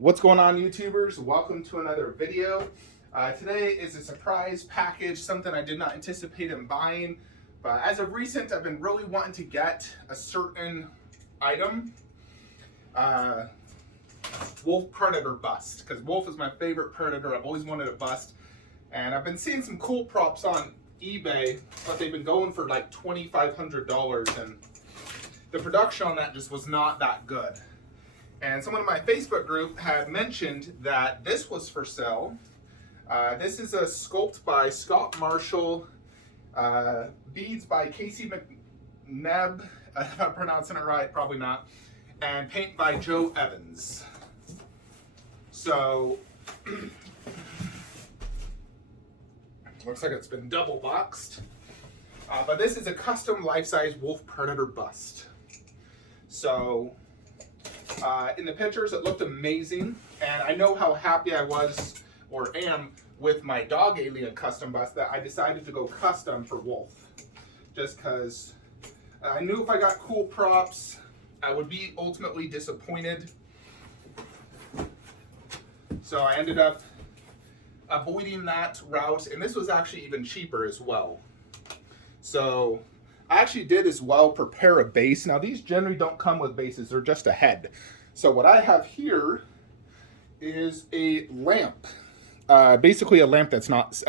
What's going on, YouTubers? Welcome to another video. Today is a surprise package, something I did not anticipate in buying, but as of recent, I've been really wanting to get a certain item. Wolf Predator bust, because wolf is my favorite predator. I've always wanted a bust, and I've been seeing some cool props on eBay, but they've been going for like $2,500, and the production on that just was not that good. And someone in my Facebook group had mentioned that this was for sale. This is a sculpt by Scott Marshall, beads by Casey McNebb, if I'm pronouncing it right, probably not, and paint by Joe Evans. So, looks like it's been double boxed. But this is a custom life-size wolf predator bust. So, in the pictures, it looked amazing, and I know how happy I was, or am, with my dog alien custom bust that I decided to go custom for wolf. Just because I knew if I got cool props, I would be ultimately disappointed. So I ended up avoiding that route, and this was actually even cheaper as well. So I actually did as well prepare a base. Now these generally don't come with bases, they're just a head. So what I have here is a lamp. Basically a lamp that's not,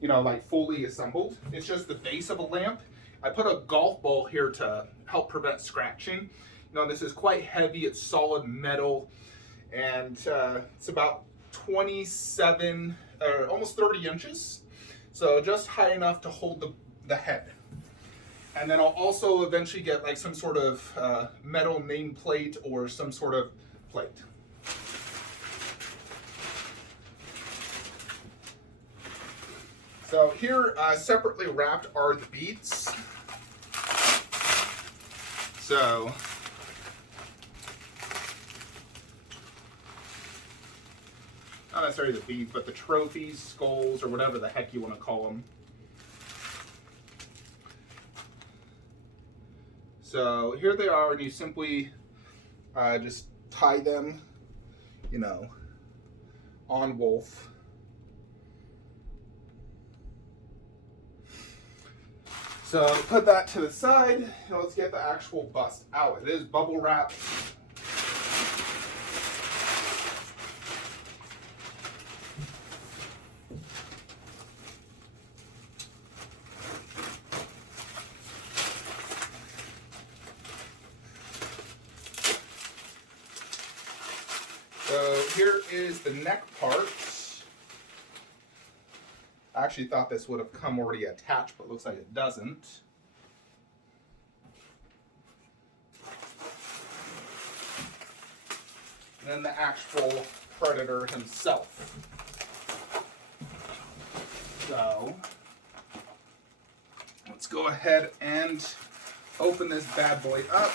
like fully assembled. It's just the base of a lamp. I put a golf ball here to help prevent scratching. This is quite heavy, it's solid metal, and it's about 27, or almost 30 inches. So just high enough to hold the head. And then I'll also eventually get like some sort of metal nameplate or some sort of plate. So here, separately wrapped, are the beads. So not necessarily the beads, but the trophies, skulls, or whatever the heck you want to call them. So here they are, and you simply just tie them, on wolf. So put that to the side, and let's get the actual bust out. It is bubble wrapped. So here is the neck part. I actually thought this would have come already attached, but looks like it doesn't. And then the actual predator himself. So let's go ahead and open this bad boy up.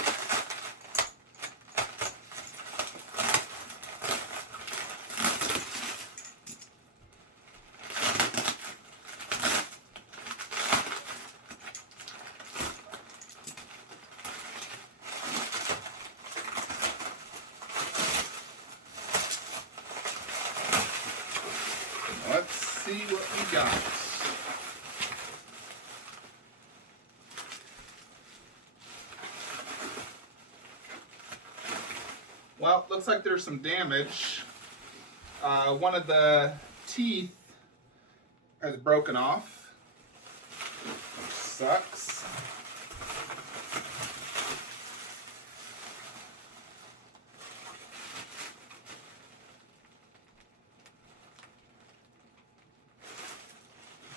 Let's see what we got. Well, looks like there's some damage. One of the teeth has broken off, which sucks.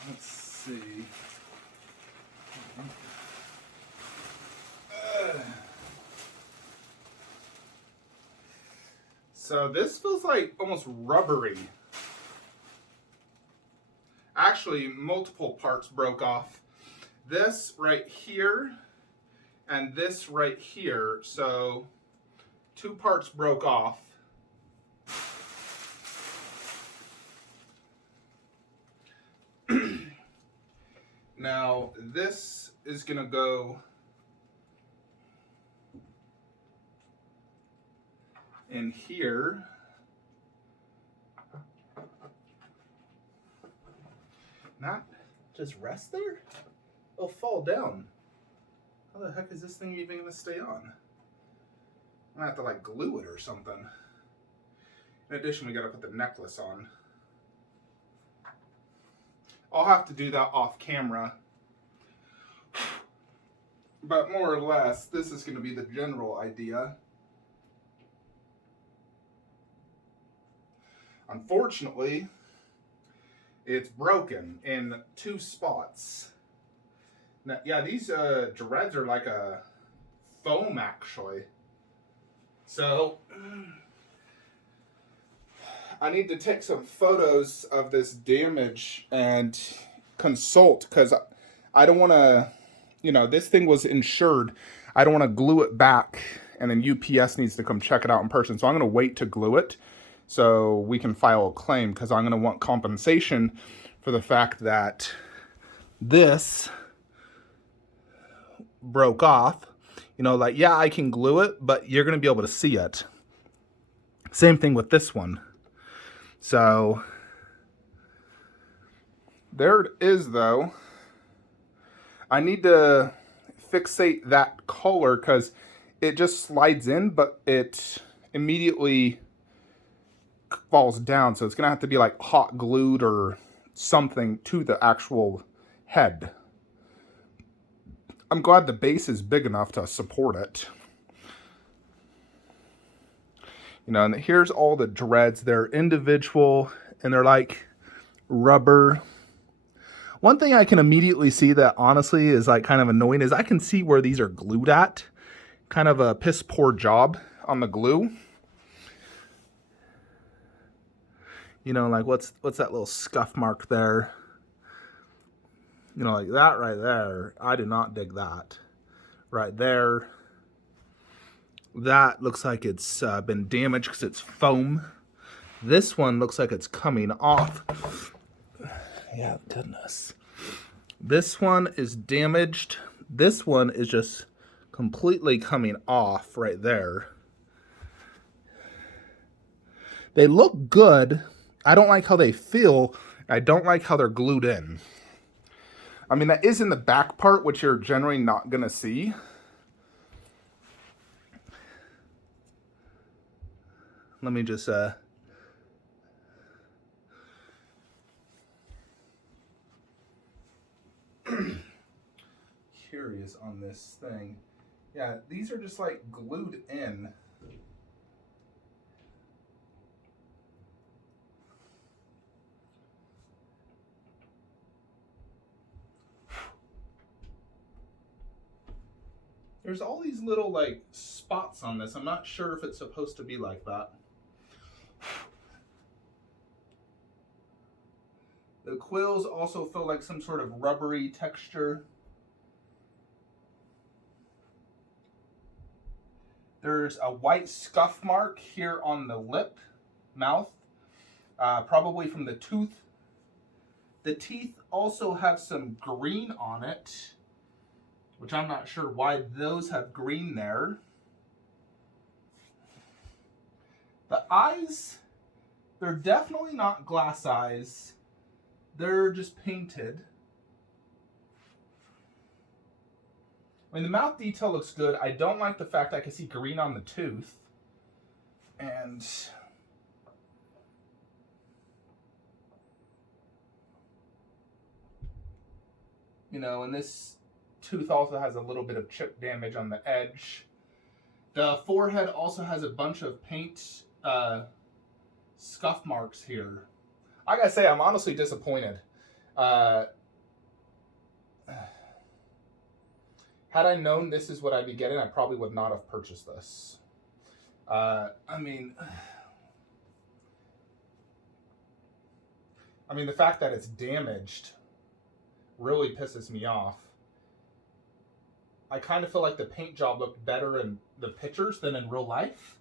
Let's see. So this feels like almost rubbery. Actually, multiple parts broke off. This right here and this right here. So 2 parts broke off. Now this is gonna go in here. not just rest there? It'll fall down. How the heck is this thing even gonna stay on? I'm gonna have to like glue it or something. In addition, we gotta put the necklace on. I'll have to do that off camera. But more or less, this is gonna be the general idea. Unfortunately, it's broken in 2 spots. Now, yeah, these dreads are like a foam actually. So I need to take some photos of this damage and consult, because I don't want to, you know, this thing was insured. I don't want to glue it back and then UPS needs to come check it out in person. So I'm going to wait to glue it so we can file a claim, because I'm going to want compensation for the fact that this broke off. You know, like, yeah, I can glue it, but you're going to be able to see it. Same thing with this one. So there it is, though. I need to fixate that collar because it just slides in, but it immediately falls down. So it's going to have to be like hot glued or something to the actual head. I'm glad the base is big enough to support it. You know, and here's all the dreads. They're individual and they're like rubber. One thing I can immediately see that honestly is like kind of annoying is I can see where these are glued at. Kind of a piss poor job on the glue. You know, like what's that little scuff mark there? You know, like that right there. I did not dig that. Right there. That looks like it's been damaged because it's foam. This one looks like it's coming off. Yeah, goodness. This one is damaged. This one is just completely coming off right there. They look good. I don't like how they feel. I don't like how they're glued in. I mean, that is in the back part, which you're generally not going to see. Let me just curious on this thing. Yeah, these are just like glued in. There's all these little like spots on this. I'm not sure if it's supposed to be like that. The quills also feel like some sort of rubbery texture. There's a white scuff mark here on the lip, mouth, probably from the tooth. The teeth also have some green on it, which I'm not sure why those have green there. The eyes, they're definitely not glass eyes. They're just painted. I mean, the mouth detail looks good. I don't like the fact I can see green on the tooth. And you know, and this tooth also has a little bit of chip damage on the edge. The forehead also has a bunch of paint scuff marks here. I gotta say, I'm honestly disappointed. Had I known this is what I'd be getting, I probably would not have purchased this. I mean, the fact that it's damaged really pisses me off. I kind of feel like the paint job looked better in the pictures than in real life.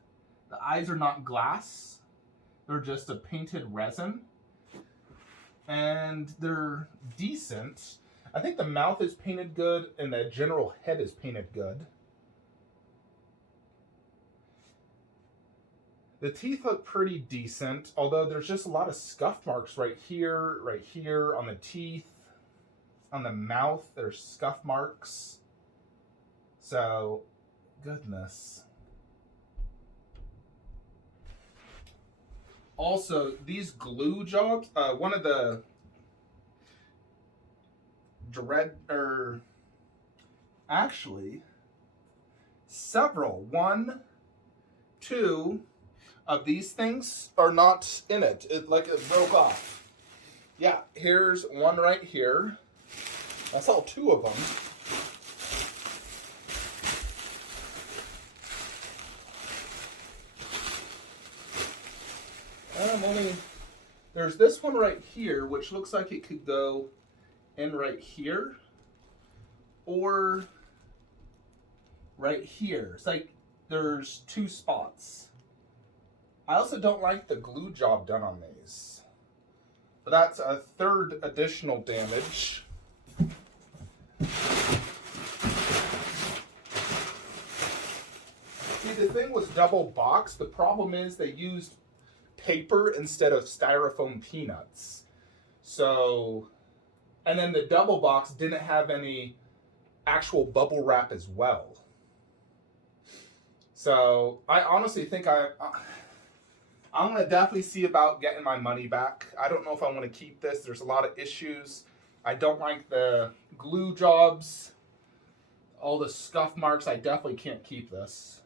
The eyes are not glass. They're just a painted resin. And they're decent. I think the mouth is painted good and the general head is painted good. The teeth look pretty decent, although there's just a lot of scuff marks right here on the teeth. on the mouth, there's scuff marks. So, goodness. Also, these glue jobs, one of the actually, several, 1, 2 of these things are not in it. It broke off. Yeah, here's one right here. I saw 2 of them. There's this one right here, which looks like it could go in right here, or right here. It's like there's 2 spots. I also don't like the glue job done on these. But that's a 3rd additional damage. See, the thing was double boxed. The problem is they used paper instead of styrofoam peanuts. So, and then the double box didn't have any actual bubble wrap as well. So I honestly think I'm going to definitely see about getting my money back. I don't know if I want to keep this. There's a lot of issues. I don't like the glue jobs, all the scuff marks. I definitely can't keep this.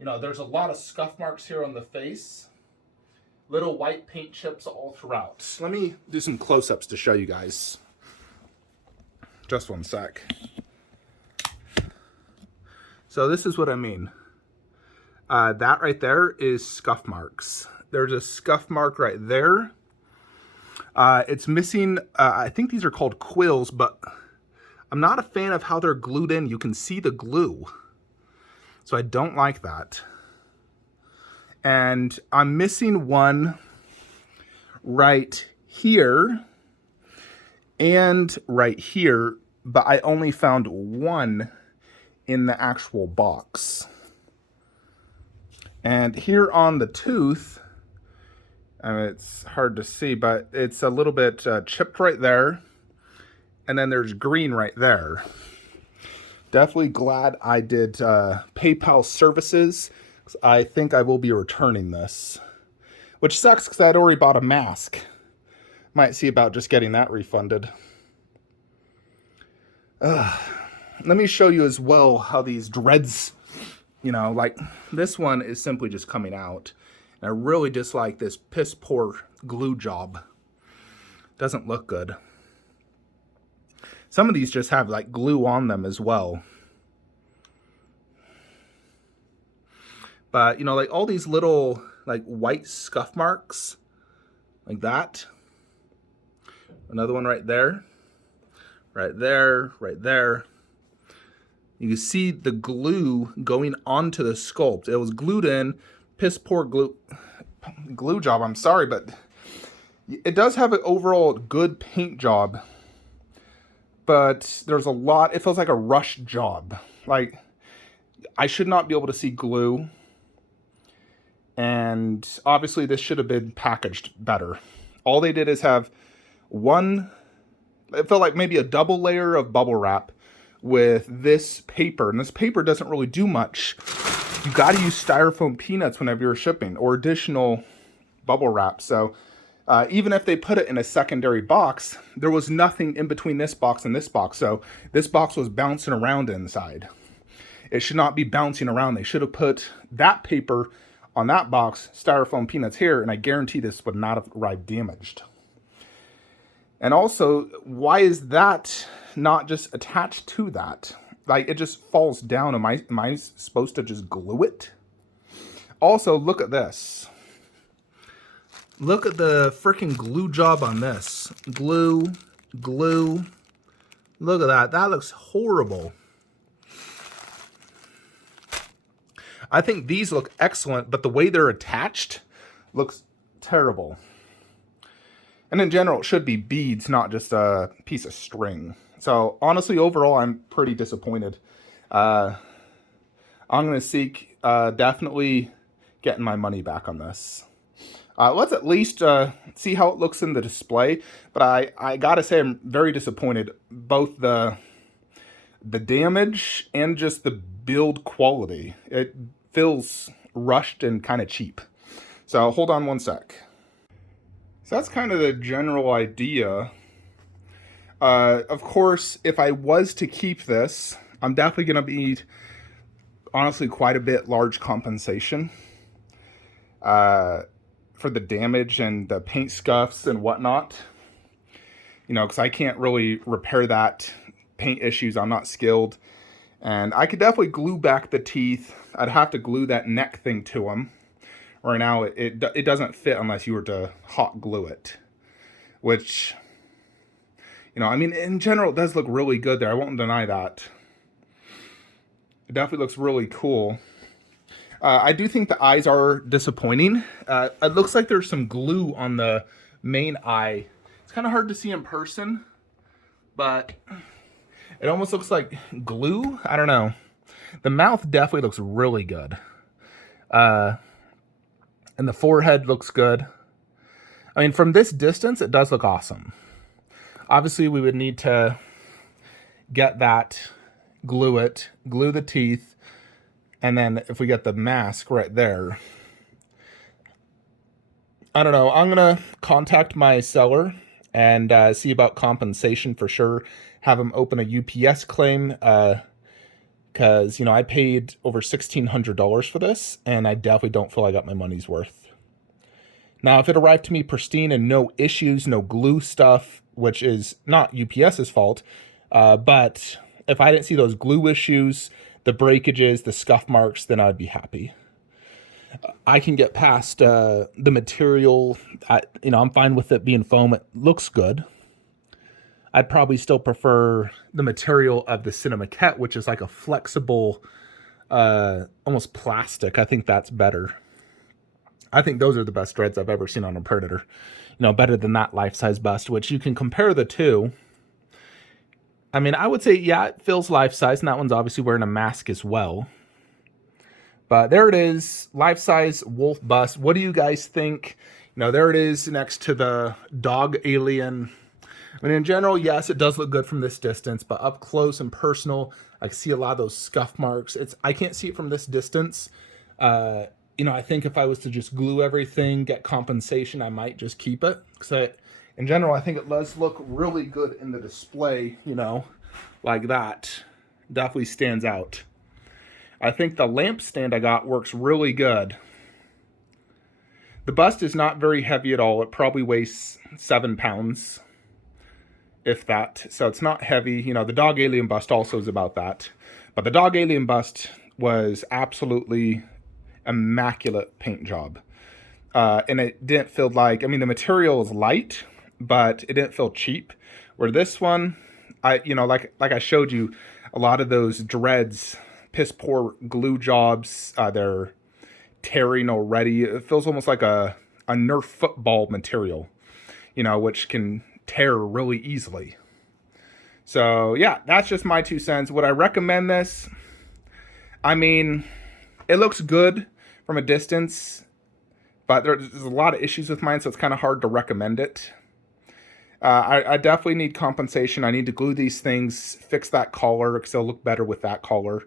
You know, there's a lot of scuff marks here on the face. Little white paint chips all throughout. Let me do some close-ups to show you guys. Just one sec. So this is what I mean. That right there is scuff marks. There's a scuff mark right there. It's missing, I think these are called quills, but I'm not a fan of how they're glued in. You can see the glue. So I don't like that. And I'm missing one right here and right here, but I only found one in the actual box. And here on the tooth, it's hard to see, but it's a little bit chipped right there. And then there's green right there. Definitely glad I did PayPal services. I think I will be returning this, which sucks because I'd already bought a mask. Might see about just getting that refunded. Let me show you as well how these dreads, you know, like this one is simply just coming out. And I really dislike this piss poor glue job. Doesn't look good. Some of these just have like glue on them as well. But, you know, like all these little like white scuff marks like that. Another one right there. Right there, right there. You can see the glue going onto the sculpt. It was glued in. Piss poor glue job. I'm sorry, but it does have an overall good paint job. But there's a lot. It feels like a rush job. Like, I should not be able to see glue. And obviously this should have been packaged better. All they did is have one, it felt like maybe a double layer of bubble wrap with this paper. And this paper doesn't really do much. You got to use styrofoam peanuts whenever you're shipping, or additional bubble wrap. So even if they put it in a secondary box, there was nothing in between this box and this box. So this box was bouncing around inside. It should not be bouncing around. They should have put that paper on that box, styrofoam peanuts here, and I guarantee this would not have arrived damaged. And also, why is that not just attached to that? Like, it just falls down. Am I supposed to just glue it? Also, look at this. Look at the freaking glue job on this. Glue, glue. Look at that. That looks horrible. I think these look excellent, but the way they're attached looks terrible. And in general, it should be beads, not just a piece of string. So honestly, overall, I'm pretty disappointed. I'm going to seek definitely getting my money back on this. Let's at least see how it looks in the display. But I gotta say, I'm very disappointed. Both the damage and just the build quality. It feels rushed and kind of cheap. So hold on one sec. So that's kind of the general idea. Of course, if I was to keep this, I'm definitely going to need, honestly, quite a bit large compensation for the damage and the paint scuffs and whatnot. You know, because I can't really repair that paint issues. I'm not skilled. And I could definitely glue back the teeth. I'd have to glue that neck thing to them. Right now, it doesn't fit unless you were to hot glue it. Which, you know, I mean, in general, it does look really good there. I won't deny that. It definitely looks really cool. I do think the eyes are disappointing. It looks like there's some glue on the main eye. It's kind of hard to see in person, but it almost looks like glue. I don't know. The mouth definitely looks really good. And the forehead looks good. I mean, from this distance, it does look awesome. Obviously, we would need to get that, glue the teeth, and then if we get the mask right there, I don't know. I'm going to contact my seller and see about compensation for sure. Have him open a UPS claim because, you know, I paid over $1,600 for this, and I definitely don't feel I got my money's worth. Now, if it arrived to me pristine and no issues, no glue stuff, which is not UPS's fault, but if I didn't see those glue issues, the breakages, the scuff marks, then I'd be happy. I can get past the material. You know, I'm fine with it being foam. It looks good. I'd probably still prefer the material of the Cinemaquette, which is like a flexible, almost plastic. I think that's better. I think those are the best dreads I've ever seen on a Predator. You know, better than that life-size bust, which you can compare the two. I mean, I would say, yeah, it feels life-size, and that one's obviously wearing a mask as well. But there it is, life-size wolf bust. What do you guys think? You know, there it is next to the dog alien. I mean, in general, yes, it does look good from this distance, but up close and personal, I can see a lot of those scuff marks. I can't see it from this distance. You know, I think if I was to just glue everything, get compensation, I might just keep it. Because in general, I think it does look really good in the display, you know, like that. Definitely stands out. I think the lamp stand I got works really good. The bust is not very heavy at all. It probably weighs 7 pounds, if that. So it's not heavy. You know, the dog alien bust also is about that. But the dog alien bust was absolutely immaculate paint job. And it didn't feel like, I mean, the material is light, but it didn't feel cheap. Where this one, you know, like I showed you, a lot of those dreads, piss poor glue jobs, they're tearing already. It feels almost like a Nerf football material, you know, which can tear really easily. So yeah, that's just my 2 cents. Would I recommend this? I mean, it looks good from a distance, but there's a lot of issues with mine, so it's kind of hard to recommend it. I definitely need compensation. I need to glue these things, fix that collar, because they'll look better with that collar.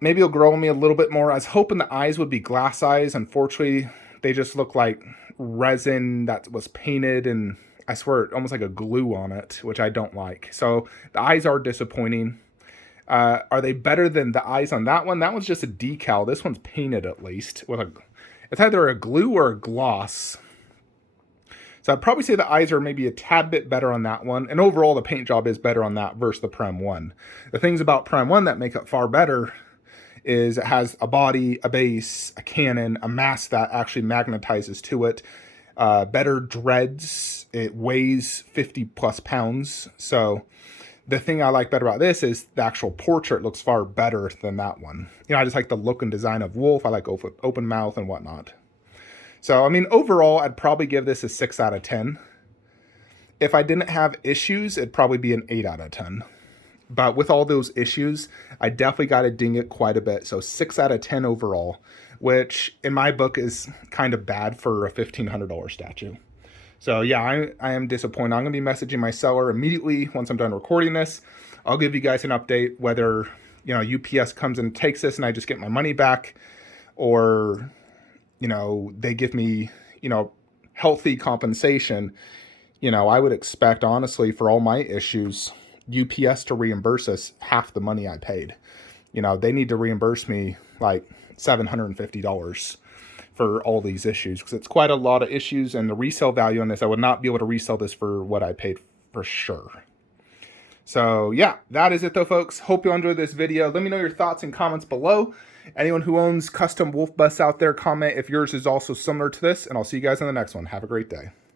Maybe it'll grow on me a little bit more. I was hoping the eyes would be glass eyes. Unfortunately, they just look like resin that was painted, and I swear, almost like a glue on it, which I don't like. So the eyes are disappointing. Are they better than the eyes on that one? That one's just a decal. This one's painted at least. It's either a glue or a gloss. So I'd probably say the eyes are maybe a tad bit better on that one. And overall, the paint job is better on that versus the Prem 1. The things about Prem 1 that make it far better is it has a body, a base, a cannon, a mask that actually magnetizes to it. Better dreads. It weighs 50 plus pounds. So the thing I like better about this is the actual portrait looks far better than that one. You know, I just like the look and design of Wolf. I like open mouth and whatnot. So, I mean, overall, I'd probably give this a 6 out of 10. If I didn't have issues, it'd probably be an 8 out of 10. But with all those issues, I definitely got to ding it quite a bit. So 6 out of 10 overall. which in my book is kind of bad for a $1,500 statue. So yeah, I am disappointed. I'm going to be messaging my seller immediately once I'm done recording this. I'll give you guys an update whether, you know, UPS comes and takes this and I just get my money back, or, you know, they give me, you know, healthy compensation. You know, I would expect, honestly, for all my issues, UPS to reimburse us half the money I paid. You know, they need to reimburse me like $750 for all these issues, because it's quite a lot of issues, and the resale value on this, I would not be able to resell this for what I paid for sure. So yeah, that is it though, folks. Hope you enjoyed this video. Let me know your thoughts and comments below. Anyone who owns custom wolf busts out there, comment if yours is also similar to this, and I'll see you guys in the next one. Have a great day.